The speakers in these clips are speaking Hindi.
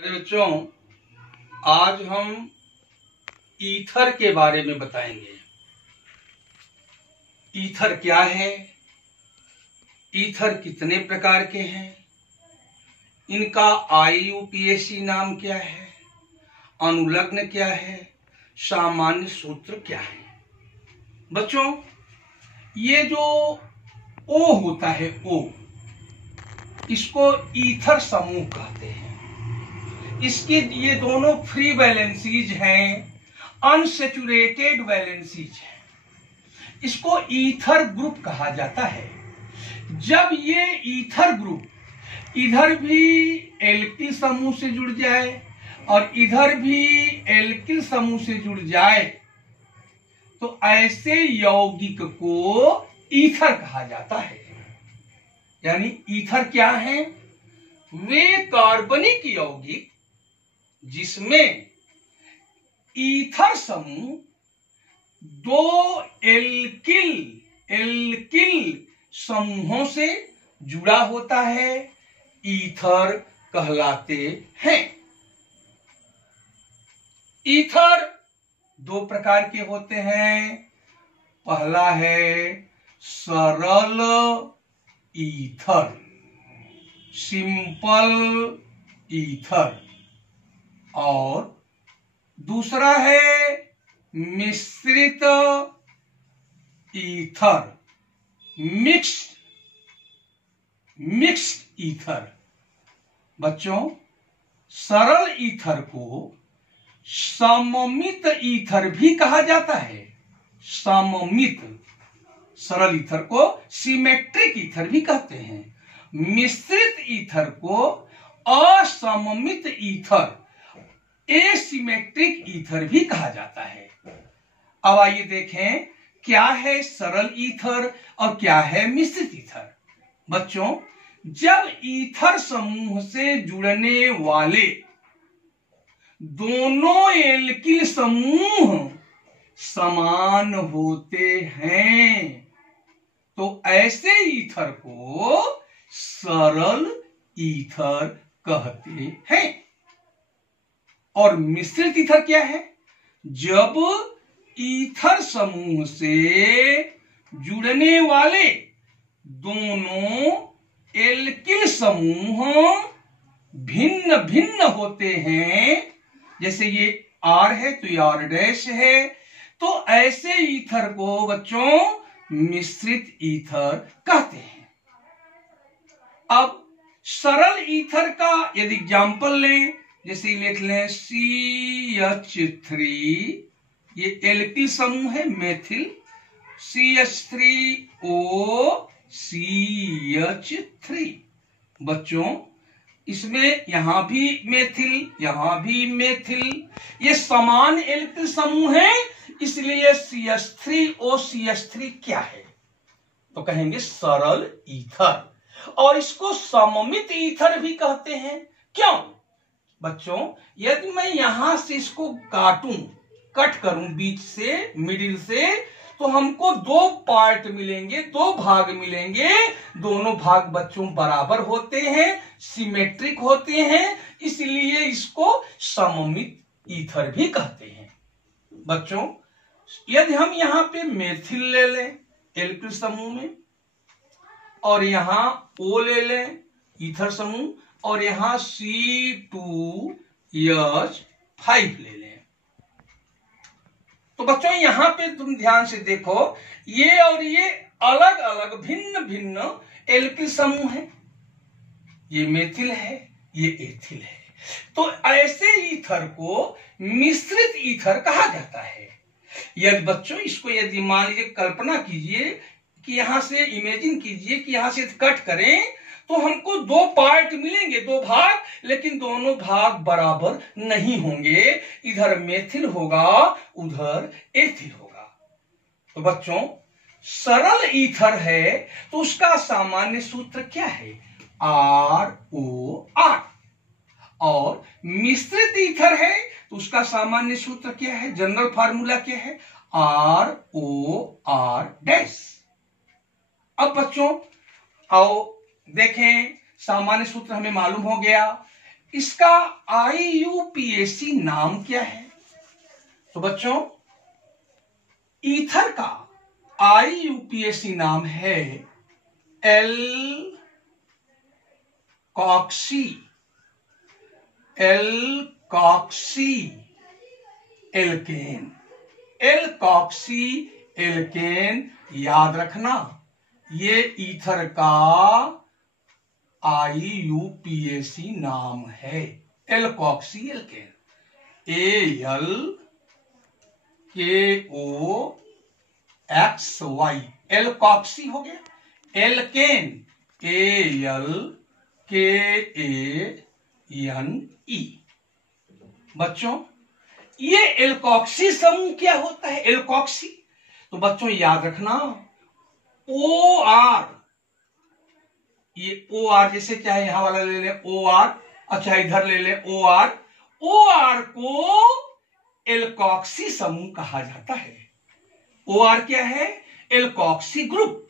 अरे बच्चों, आज हम ईथर के बारे में बताएंगे। ईथर क्या है, ईथर कितने प्रकार के हैं, इनका IUPAC नाम क्या है, अनुलग्न क्या है, सामान्य सूत्र क्या है। बच्चों, ये जो O होता है, O, इसको ईथर समूह कहते हैं। इसकी ये दोनों फ्री वैलेंसीज हैं, अनसैचुरेटेड वैलेंसीज हैं। इसको ईथर ग्रुप कहा जाता है। जब ये ईथर ग्रुप इधर भी एल्किल समूह से जुड़ जाए और इधर भी एल्किल समूह से जुड़ जाए तो ऐसे यौगिक को ईथर कहा जाता है। यानी ईथर क्या है? वे कार्बनिक यौगिक जिसमें ईथर समूह दो एल्किल समूहों से जुड़ा होता है, ईथर कहलाते हैं। ईथर दो प्रकार के होते हैं। पहला है सरल ईथर, सिंपल ईथर, और दूसरा है मिश्रित ईथर, मिक्स्ड ईथर। बच्चों, सरल ईथर को सममित ईथर भी कहा जाता है। सममित सरल ईथर को सिमेट्रिक ईथर भी कहते हैं। मिश्रित ईथर को असममित ईथर, एसिमेट्रिक ईथर भी कहा जाता है। अब आइए देखें क्या है सरल ईथर और क्या है मिश्रित ईथर। बच्चों, जब ईथर समूह से जुड़ने वाले दोनों एल्किल समूह समान होते हैं तो ऐसे ईथर को सरल ईथर कहते हैं। और मिश्रित ईथर क्या है? जब ईथर समूह से जुड़ने वाले दोनों एल्किल समूह भिन्न भिन्न होते हैं, जैसे ये R है तो ये R डैश है, तो ऐसे ईथर को बच्चों मिश्रित ईथर कहते हैं। अब सरल ईथर का यदि एग्जाम्पल लें, जैसे लिख लें CH3, ये एल्किल समूह है मेथिल, CH3O CH3। बच्चों, इसमें यहां भी मेथिल, यहां भी मेथिल, ये समान एल्किल समूह है, इसलिए CH3O CH3 क्या है? तो कहेंगे सरल ईथर। और इसको सममित ईथर भी कहते हैं। क्यों? बच्चों, यदि मैं यहां से इसको कट करूं बीच से, मिडिल से, तो हमको दो पार्ट मिलेंगे, दो भाग मिलेंगे। दोनों भाग बच्चों बराबर होते हैं, सिमेट्रिक होते हैं, इसलिए इसको सममित ईथर भी कहते हैं। बच्चों, यदि हम यहां पे मेथिल ले लें एल्किल समूह में, और यहां O ले लें ईथर समूह, और यहां C2H5 ले लें, तो बच्चों यहां पे तुम ध्यान से देखो, ये और ये अलग अलग भिन्न भिन्न एल्किल समूह है। ये मेथिल है, ये एथिल है, तो ऐसे ईथर को मिश्रित ईथर कहा जाता है। यदि बच्चों इसको यदि मान लीजिए, कल्पना कीजिए कि यहां से इमेजिन कीजिए कि यहां से कट करें तो हमको दो पार्ट मिलेंगे, दो भाग, लेकिन दोनों भाग बराबर नहीं होंगे। इधर मेथिल होगा, उधर एथिल होगा। तो बच्चों, सरल ईथर है तो उसका सामान्य सूत्र क्या है? ROR। और मिश्रित ईथर है तो उसका सामान्य सूत्र क्या है? जनरल फार्मूला क्या है? ROR dash. अब बच्चों आओ देखें, सामान्य सूत्र हमें मालूम हो गया। इसका IUPAC नाम क्या है? तो बच्चों ईथर का IUPAC नाम है एल्कॉक्सी एल्केन। एल्कॉक्सी एल्केन याद रखना, ये ईथर का IUPAC नाम है, एल्कॉक्सी एल्केन। ALKOXY एल्कॉक्सी हो गया। Alkane ALKANE। बच्चों ये एल्कॉक्सी समूह क्या होता है? एल्कॉक्सी तो बच्चों याद रखना OR, ये OR जैसे चाहे यहां वाला ले लें OR, अच्छा इधर ले लें OR को एल्कॉक्सी समूह कहा जाता है। OR क्या है? Alkoxy group.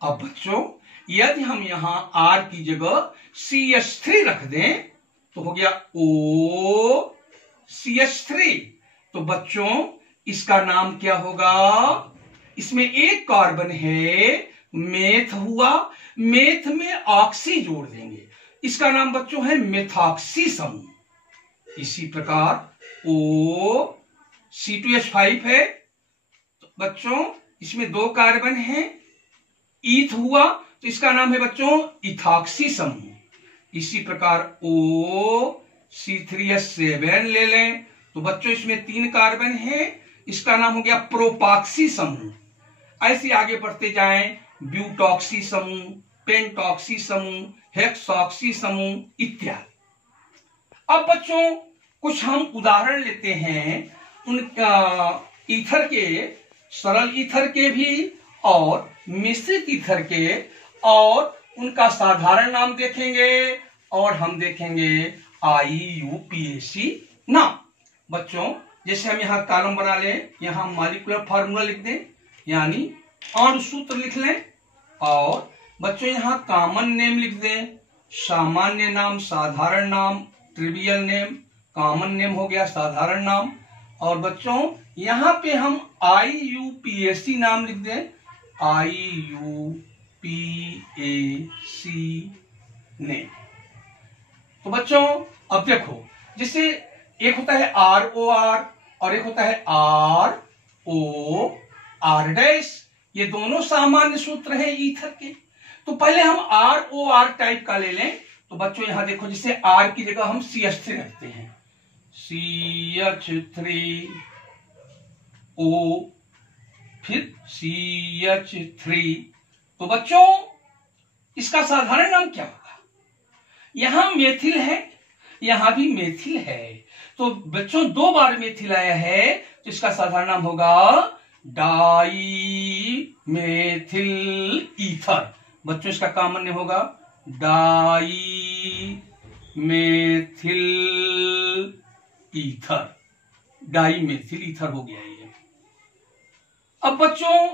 अब बच्चों यदि हम यहां R की जगह CH3 रख दें तो हो गया OCH3। तो बच्चों इसका नाम क्या होगा? इसमें एक कार्बन है, मेथ हुआ, मेथ में ऑक्सी जोड़ देंगे, इसका नाम बच्चों है मेथॉक्सी समूह। इसी प्रकार C2H5 है, तो बच्चों इसमें दो कार्बन है, ईथ हुआ, तो इसका नाम है बच्चों इथॉक्सी समूह। इसी प्रकार C3H7 ले लें तो बच्चों इसमें तीन कार्बन है, इसका नाम हो गया प्रोपॉक्सी समूह। ऐसे आगे बढ़ते जाएं, ब्यूटॉक्सी समूह, पेंटॉक्सी समूह, हेक्सॉक्सी समूह इत्यादि। अब बच्चों कुछ हम उदाहरण लेते हैं उनका ईथर के, सरल ईथर के भी और मिश्रित ईथर के, और उनका साधारण नाम देखेंगे और हम देखेंगे IUPAC नाम। बच्चों जैसे हम यहां कॉलम बना लें, यहां मॉलिक्यूलर फार्मूला लिख दें, यानी अणु सूत्र लिख लें, और बच्चों यहां कॉमन नेम लिख दें, सामान्य नाम, साधारण नाम, ट्रिवियल नेम। कॉमन नेम हो गया साधारण नाम, और बच्चों यहां पे हम IUPAC नाम लिख दें, IUPAC नेम। तो बच्चों अब देखो, जैसे एक होता है ROR और एक होता है ROR-, ये दोनों सामान्य सूत्र हैं ईथर के। तो पहले हम ROR टाइप का ले लें। तो बच्चों यहां देखो, जैसे R की जगह हम CH3 रखते हैं, CH3O, फिर CH3। तो बच्चों इसका साधारण नाम क्या होगा? यहां मेथिल है, यहां भी मेथिल है, तो बच्चों दो बार मेथिल आया है, तो इसका साधारण नाम होगा डाई मेथिल बच्चों इसका कॉमन नेम होगा डाई मेथिल ईथर हो गया ये। अब बच्चों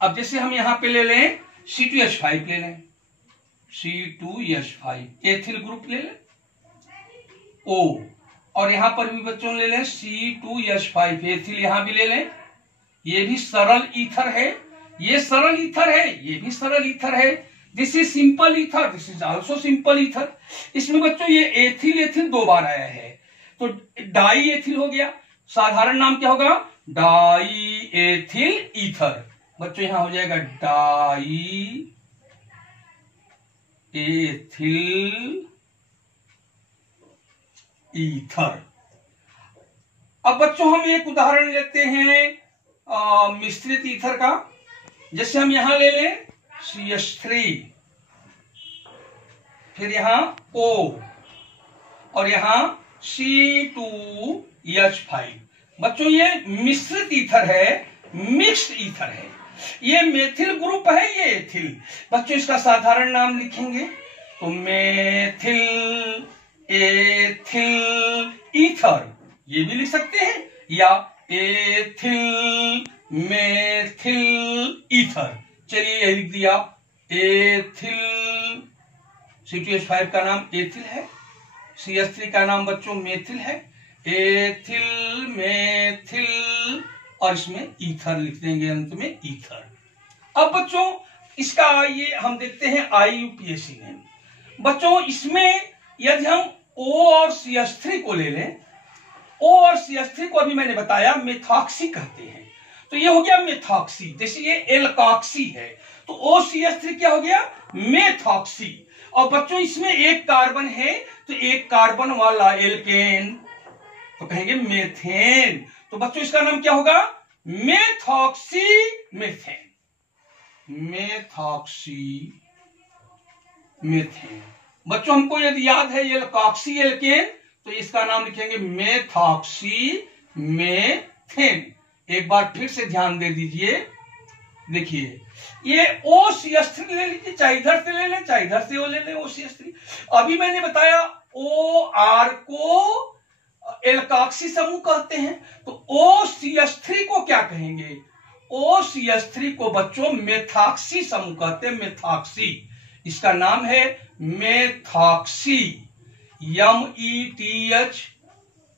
अब जैसे हम यहां पे ले लें C2H5 ले लें, C2H5 एथिल ग्रुप ले लें O, और यहां पर भी बच्चों ले लें C2H5 एथिल, यहां भी ले लें, ये भी सरल ईथर है, ये सरल ईथर है, ये भी सरल ईथर है। This is simple ether, this is also simple ether. इसमें बच्चों ये एथिल दो बार आया है, तो डाई एथिल हो गया। साधारण नाम क्या होगा? Die ethyl ether. बच्चों यहां हो जाएगा डाई एथिल ईथर। अब बच्चों हम एक उदाहरण लेते हैं मिश्रित ईथर का। जैसे हम यहां ले लें CH3, फिर यहां O, और यहां C2H5। बच्चों ये मिश्रित ईथर है, मिक्स्ड ईथर है, ये मेथिल ग्रुप है, ये एथिल। बच्चों इसका साधारण नाम लिखेंगे तो मेथिल एथिल ईथर, ये भी लिख सकते हैं, या एथिल मेथिल ईथर। चलिए ये लिख दिया एथिल, C2H5 का नाम एथिल है, CH3 का नाम बच्चों मेथिल है, एथिल मेथिल, और इसमें ईथर लिख देंगे अंत में ईथर। अब बच्चों इसका ये हम देखते हैं IUPAC नेम। बच्चों इसमें यदि हम O और CH3 को ले लें, O और CH3 को अभी मैंने बताया मेथॉक्सी कहते हैं, तो ये हो गया मेथॉक्सी। जैसे ये एल्कॉक्सी है तो OCH3 क्या हो गया, मेथॉक्सी। और बच्चों इसमें एक कार्बन है तो एक कार्बन वाला एल्केन तो कहेंगे मेथेन। तो बच्चों इसका नाम क्या होगा, मेथॉक्सी मेथेन, मेथॉक्सी मेथेन। बच्चों हमको यदि याद है एल्कॉक्सी एल्केन तो इसका नाम लिखेंगे मेथॉक्सी मेथेन। एक बार फिर से ध्यान दे दीजिए, देखिए ये OCH3 ले लीजिए, चाहे इधर से ले लें चाहे इधर से वो ले लें OCH3। अभी मैंने बताया OR को एल्कॉक्सी समूह कहते हैं, तो OCH3 को क्या कहेंगे, OCH3 को बच्चों मेथॉक्सी समूह कहते हैं, मेथॉक्सी। इसका नाम है मेथॉक्सी,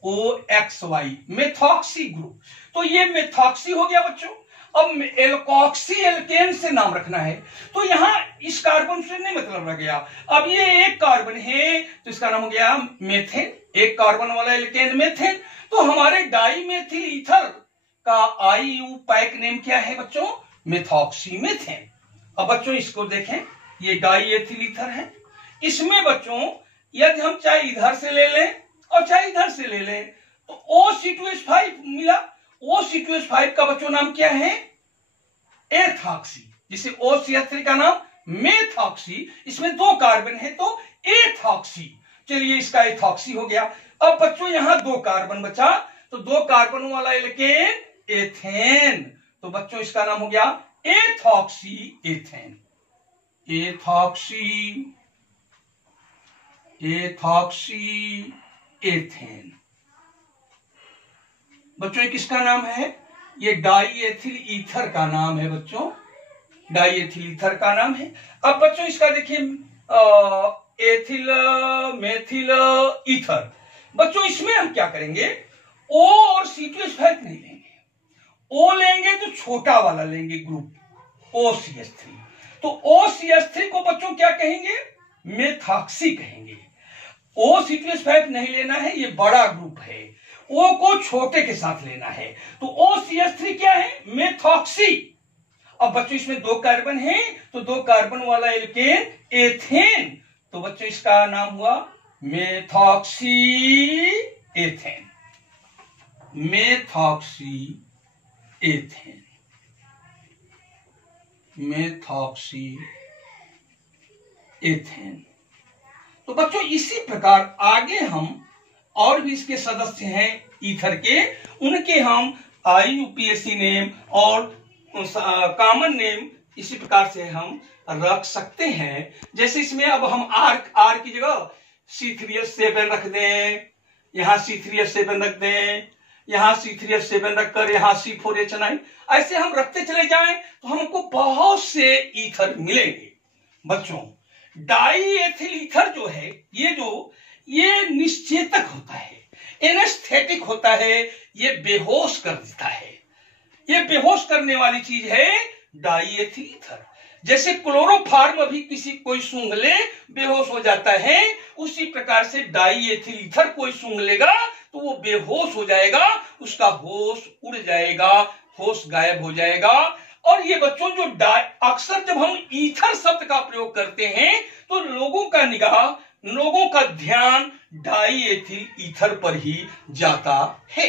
METHOXY, मेथॉक्सी ग्रुप। तो ये मेथॉक्सी हो गया बच्चों। अब एल्कॉक्सी एल्केन से नाम रखना है तो यहां इस कार्बन से नहीं मतलब रह गया। अब ये एक कार्बन है तो इसका नाम हो गया मेथेन, एक कार्बन वाला एल्केन मेथेन। तो हमारे डाईमेथिल ईथर का IUPAC नेम क्या है बच्चों, मेथॉक्सी मेथेन। अब बच्चों इसको देखें, ये डाईएथिल ईथर है। इसमें बच्चों यदि हम चाहे इधर से ले लें और चाहे इधर से ले लें तो OC2H5 मिला। OC2H5 का बच्चों नाम क्या है, एथॉक्सी। जिसे OCH3 का नाम मेथॉक्सी, इसमें दो कार्बन है तो एथॉक्सी। चलिए इसका एथॉक्सी हो गया। अब बच्चों यहां दो कार्बन बचा तो दो कार्बन वाला एल्केन एथेन, तो बच्चों इसका नाम हो गया ethoxy ethane, ethoxy ethoxy ethane. बच्चों किसका नाम है, ये डाईएथिल ईथर का नाम है बच्चों, डाईएथिल ईथर का नाम है। अब बच्चों इसका देखिए एथिल मेथिल ईथर। बच्चों इसमें हम क्या करेंगे, O और C2H5 नहीं लेंगे, O लेंगे तो छोटा वाला लेंगे ग्रुप OCH3। तो OCH3 को बच्चों क्या कहेंगे, मेथॉक्सी कहेंगे। OC2H5 नहीं लेना है, ये बड़ा ग्रुप है, O को छोटे के साथ लेना है तो OCH3 क्या है, मेथॉक्सी। अब बच्चों इसमें दो कार्बन है तो दो कार्बन वाला एल्केन एथेन, तो बच्चों इसका नाम हुआ methoxy ethane, methoxy ethane, methoxy ethane. तो बच्चों इसी प्रकार आगे हम और भी इसके सदस्य हैं ईथर के, उनके हम IUPAC नेम और कॉमन नेम इसी प्रकार से हम रख सकते हैं। जैसे इसमें अब हम R की जगह C3H7 रख दें, यहां C3H7 रख दें, यहां C3H7 रखकर यहां C4H9, ऐसे हम रखते चले जाएं तो हमको बहुत से ईथर मिलेंगे। बच्चों डाईएथिल ईथर जो है ये निश्चेतक होता है, एनेस्थेटिक होता है, ये बेहोश कर देता है, ये बेहोश करने वाली चीज है डाईएथिल ईथर। जैसे क्लोरोफार्म भी किसी कोई सूंघ ले बेहोश हो जाता है, उसी प्रकार से डाईएथिल ईथर कोई सूंघ लेगा तो वो बेहोश हो जाएगा, उसका होश उड़ जाएगा, होश गायब हो जाएगा। और ये बच्चों जो अक्सर जब हम ईथर शब्द का प्रयोग करते हैं तो लोगों का निगाह, लोगों का ध्यान डाईएथिल ईथर पर ही जाता है।